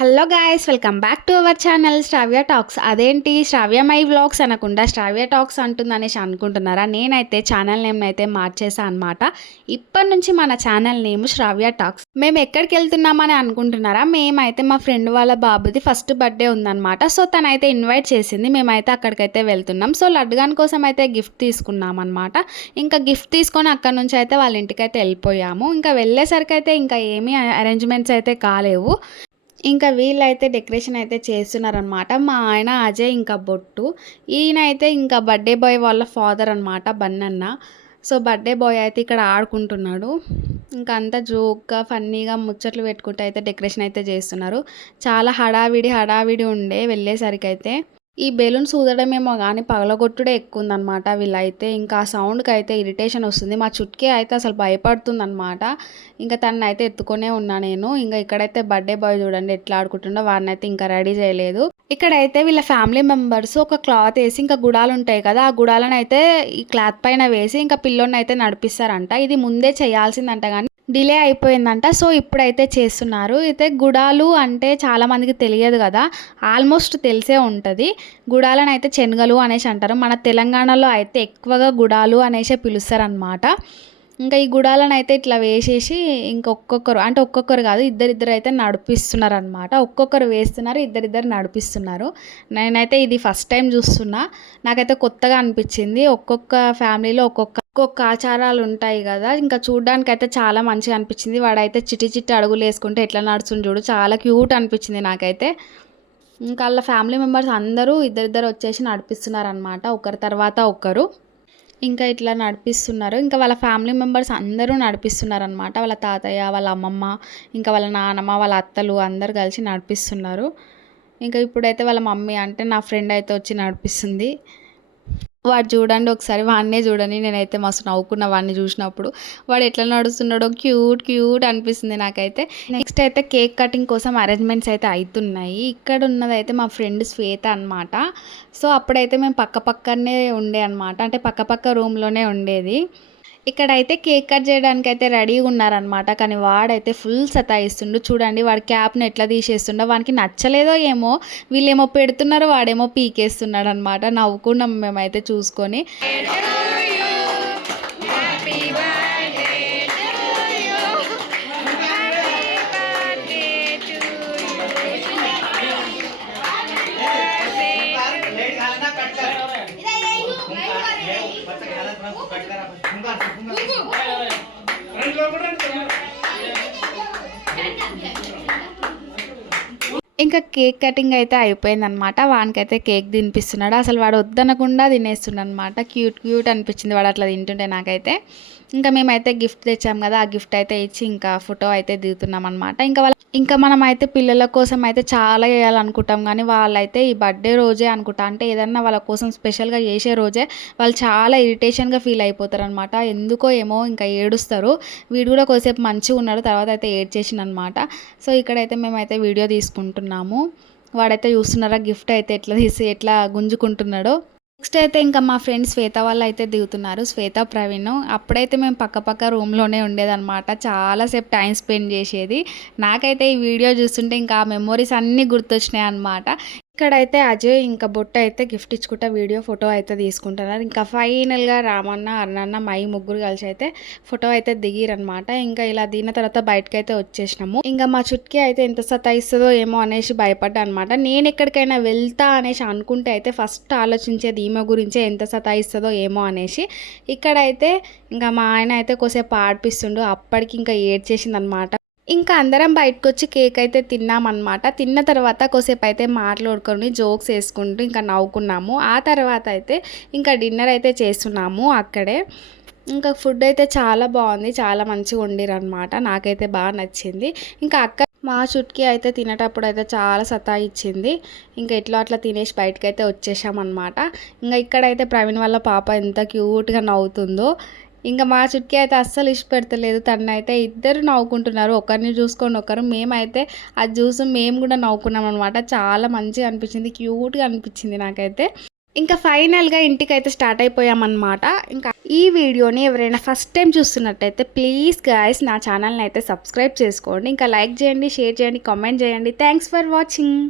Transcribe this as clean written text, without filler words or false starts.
Hello guys, welcome back to our channel Shravya talks. అదేంటి Shravya my vlogs అనకుండా శ్రావ్య talks అంటుందనేసి అనుకుంటున్నారా? నేనైతే ఛానల్ నేమ్ అయితే మార్చేసా అనమాట. ఇప్పటి నుంచి మన ఛానల్ నేమ్ శ్రావ్య టాక్స్. మేము ఎక్కడికి వెళ్తున్నామని అనుకుంటున్నారా? మేమైతే మా ఫ్రెండ్ వాళ్ళ బాబుది ఫస్ట్ బర్త్డే ఉందన్నమాట. సో తనైతే ఇన్వైట్ చేసింది, మేమైతే అక్కడికైతే వెళ్తున్నాం. సో లడ్డుగాన్ కోసం అయితే గిఫ్ట్ తీసుకున్నాం అనమాట. ఇంకా గిఫ్ట్ తీసుకొని అక్కడ నుంచి అయితే వాళ్ళ ఇంటికి అయితే వెళ్ళిపోయాము. ఇంకా వెళ్ళేసరికి అయితే ఇంకా ఏమీ అరేంజ్మెంట్స్ అయితే కాలేవు. ఇంకా వీళ్ళైతే డెకరేషన్ అయితే చేస్తున్నారనమాట. మా ఆయన అజయ్, ఇంకా బొట్టు. ఈయన అయితే ఇంకా బర్త్డే బాయ్ వాళ్ళ ఫాదర్ అనమాట, బన్నన్న. సో బర్త్డే బాయ్ అయితే ఇక్కడ ఆడుకుంటున్నాడు. ఇంకా అంతా జోక్గా ఫన్నీగా ముచ్చట్లు పెట్టుకుంటూ అయితే డెకరేషన్ అయితే చేస్తున్నారు. చాలా హడావిడి ఉండే వెళ్ళేసరికి అయితే. ఈ బెలూన్స్ ఊదడమేమో కానీ పగలగొట్టుడే ఎక్కువ ఉందన్నమాట వీళ్ళైతే. ఇంకా ఆ సౌండ్కి అయితే ఇరిటేషన్ వస్తుంది. మా చుట్కీ అయితే అసలు భయపడుతుంది అనమాట. ఇంకా తనని అయితే ఎత్తుకొనే ఉన్నా నేను. ఇంకా ఇక్కడైతే బర్త్డే బాయ్ చూడండి ఎట్లా ఆడుకుంటుండో, వాడిని అయితే ఇంకా రెడీ చేయలేదు. ఇక్కడైతే వీళ్ళ ఫ్యామిలీ మెంబర్స్ ఒక క్లాత్ వేసి, ఇంకా గుడాలు ఉంటాయి కదా, ఆ గుడాలను అయితే ఈ క్లాత్ పైన వేసి ఇంకా పిల్లోని అయితే నడిపిస్తారంట. ఇది ముందే చేయాల్సిందంట కానీ డిలే అయిపోయిందంట. సో ఇప్పుడైతే చేస్తున్నారు. అయితే గుడాలు అంటే చాలామందికి తెలియదు కదా, ఆల్మోస్ట్ తెలిసే ఉంటుంది. గుడాలను అయితే శనగలు అనేసి అంటారు. మన తెలంగాణలో అయితే ఎక్కువగా గుడాలు అనేసి పిలుస్తారనమాట. ఇంకా ఈ గుడాలను అయితే ఇట్లా వేసేసి ఒక్కొక్కరు కాదు, ఇద్దరిద్దరు అయితే నడిపిస్తున్నారు అనమాట. ఒక్కొక్కరు వేస్తున్నారు, ఇద్దరిద్దరు నడిపిస్తున్నారు. నేనైతే ఇది ఫస్ట్ టైం చూస్తున్నా, నాకైతే కొత్తగా అనిపించింది. ఒక్కొక్క ఫ్యామిలీలో ఒక్కొక్క ఆచారాలు ఉంటాయి కదా. ఇంకా చూడడానికి అయితే చాలా మంచిగా అనిపించింది. వాడైతే చిట్టి అడుగులు వేసుకుంటే ఎట్లా నడుస్తుంది చూడు, చాలా క్యూట్ అనిపించింది నాకైతే. ఇంకా వాళ్ళ ఫ్యామిలీ మెంబర్స్ అందరూ ఇద్దరిద్దరు వచ్చేసి నడిపిస్తున్నారు అనమాట, ఒకరి తర్వాత ఒకరు. ఇంకా ఇట్లా నడిపిస్తున్నారు. ఇంకా వాళ్ళ ఫ్యామిలీ మెంబర్స్ అందరూ నడిపిస్తున్నారు అనమాట. వాళ్ళ తాతయ్య, వాళ్ళ అమ్మమ్మ, ఇంకా వాళ్ళ నాన్నమ్మ, వాళ్ళ అత్తలు అందరు కలిసి నడిపిస్తున్నారు. ఇంకా ఇప్పుడైతే వాళ్ళ మమ్మీ అంటే నా ఫ్రెండ్ అయితే వచ్చి నడిపిస్తుంది. వాడు చూడండి ఒకసారి, వాడినే చూడండి. నేనైతే మస్తు నవ్వుకున్న వాడిని చూసినప్పుడు. వాడు ఎట్లా నడుస్తున్నాడో క్యూట్ అనిపిస్తుంది నాకైతే. నెక్స్ట్ అయితే కేక్ కటింగ్ కోసం అరేంజ్మెంట్స్ అయితే అవుతున్నాయి. ఇక్కడ ఉన్నదైతే మా ఫ్రెండ్ శ్వేత అనమాట. సో అప్పుడైతే మేము పక్కనే ఉండే అనమాట, అంటే పక్క రూమ్లోనే ఉండేది. ఇక్కడైతే కేక్ కట్ చేయడానికి అయితే రెడీగా ఉన్నారనమాట. కానీ వాడైతే ఫుల్ సతాయిస్తుండు. చూడండి వాడి క్యాప్ను ఎట్లా తీసేస్తుండో, వానికి నచ్చలేదో ఏమో, వీళ్ళేమో పెడుతున్నారు, వాడేమో పీకేస్తున్నాడు అనమాట. నవ్వుకున్నాం మేమైతే చూసుకొని. ఇంకా కేక్ కటింగ్ అయితే అయిపోయిందనమాట. వానికైతే కేక్ తినిపిస్తున్నాడు. అసలు వాడు వద్దనకుండా తినేస్తున్నాడు అనమాట. క్యూట్ అనిపించింది వాడు అట్లా తింటుంటే నాకైతే. ఇంకా మేమైతే గిఫ్ట్ తెచ్చాం కదా, ఆ గిఫ్ట్ అయితే ఇచ్చి ఇంకా ఫోటో అయితే దిగుతున్నాం అనమాట. ఇంకా మనం అయితే పిల్లల కోసం అయితే చాలా చేయాలనుకుంటాం, కానీ వాళ్ళైతే ఈ బర్త్డే రోజే అనుకుంటా, అంటే ఏదన్నా వాళ్ళ కోసం స్పెషల్గా చేసే రోజే వాళ్ళు చాలా ఇరిటేషన్గా ఫీల్ అయిపోతారు అనమాట. ఎందుకో ఏమో ఇంకా ఏడుస్తారు. వీడు కూడా కొద్దిసేపు మంచిగా ఉన్నాడు, తర్వాత అయితే ఏడ్చేసింది అనమాట. సో ఇక్కడైతే మేమైతే వీడియో తీసుకుంటున్నాము. వాడైతే చూస్తున్నారా గిఫ్ట్ అయితే ఎట్లా గుంజుకుంటున్నాడో. నెక్స్ట్ అయితే ఇంకా మా ఫ్రెండ్ శ్వేత వాళ్ళు అయితే దిగుతున్నారు, శ్వేత ప్రవీణ్. అప్పుడైతే మేము పక్క రూమ్లోనే ఉండేదన్నమాట. చాలాసేపు టైం స్పెండ్ చేసేది. నాకైతే ఈ వీడియో చూస్తుంటే ఇంకా ఆ మెమొరీస్ అన్నీ గుర్తొచ్చినాయి అనమాట. ఇక్కడైతే అజయ్ ఇంకా బొట్ట అయితే గిఫ్ట్ ఇచ్చుకుంటా ఫోటో అయితే తీసుకుంటున్నారు. ఇంకా ఫైనల్గా రామన్న, అన్నన్న, మై ముగ్గురు కలిసి అయితే ఫోటో అయితే దిగిరనమాట. ఇంకా ఇలా దిగిన తర్వాత బయటకు అయితే వచ్చేసినాము. ఇంకా మా చుట్కీ అయితే ఎంత సతాయిస్తుందో ఏమో అనేసి భయపడ్డా అనమాట. నేను ఎక్కడికైనా వెళ్తా అనేసి అనుకుంటే అయితే ఫస్ట్ ఆలోచించేది ఈమె గురించే, ఎంత సతాయిస్తుందో ఏమో అనేసి. ఇక్కడైతే ఇంకా మా ఆయన అయితే కొద్దిసేపు ఆడిపిస్తుండు, అప్పటికి ఇంకా ఏడ్చేసింది అనమాట. ఇంకా అందరం బయటకు వచ్చి కేక్ అయితే తిన్నామన్నమాట. తిన్న తర్వాత కొద్దిసేపు అయితే మాట్లాడుకొని జోక్స్ వేసుకుంటూ ఇంకా నవ్వుకున్నాము. ఆ తర్వాత అయితే ఇంకా డిన్నర్ అయితే చేస్తున్నాము అక్కడే. ఇంకా ఫుడ్ అయితే చాలా బాగుంది, చాలా మంచిగా వండిరనమాట. నాకైతే బాగా నచ్చింది. ఇంకా మా చుట్కీ అయితే తినేటప్పుడు అయితే చాలా సతాయిచ్చింది. ఇంకా అట్లా తినేసి బయటకు అయితే వచ్చేసామన్నమాట. ఇంకా ఇక్కడైతే ప్రవీణ్ వాళ్ళ పాప ఎంత క్యూట్గా నవ్వుతుందో. ఇంకా మా చుట్కీ అయితే అస్సలు ఇష్టపెడతలేదు. తనైతే ఇద్దరు నవ్వుకుంటున్నారు, ఒకరిని చూసుకొని ఒకరు. మేమైతే అది చూసి మేము కూడా నవ్వుకున్నాం అనమాట. చాలా మంచిగా అనిపించింది, క్యూట్గా అనిపించింది నాకైతే. ఇంకా ఫైనల్‌గా ఇంటికైతే స్టార్ట్ అయిపోయామన్నమాట. ఇంకా ఈ వీడియోని ఎవరైనా ఫస్ట్ టైం చూస్తున్నట్టయితే ప్లీజ్ గైస్ నా ఛానల్‌ని అయితే సబ్స్క్రైబ్ చేసుకోండి. ఇంకా లైక్ చేయండి, షేర్ చేయండి, కామెంట్ చేయండి. Thanks for watching.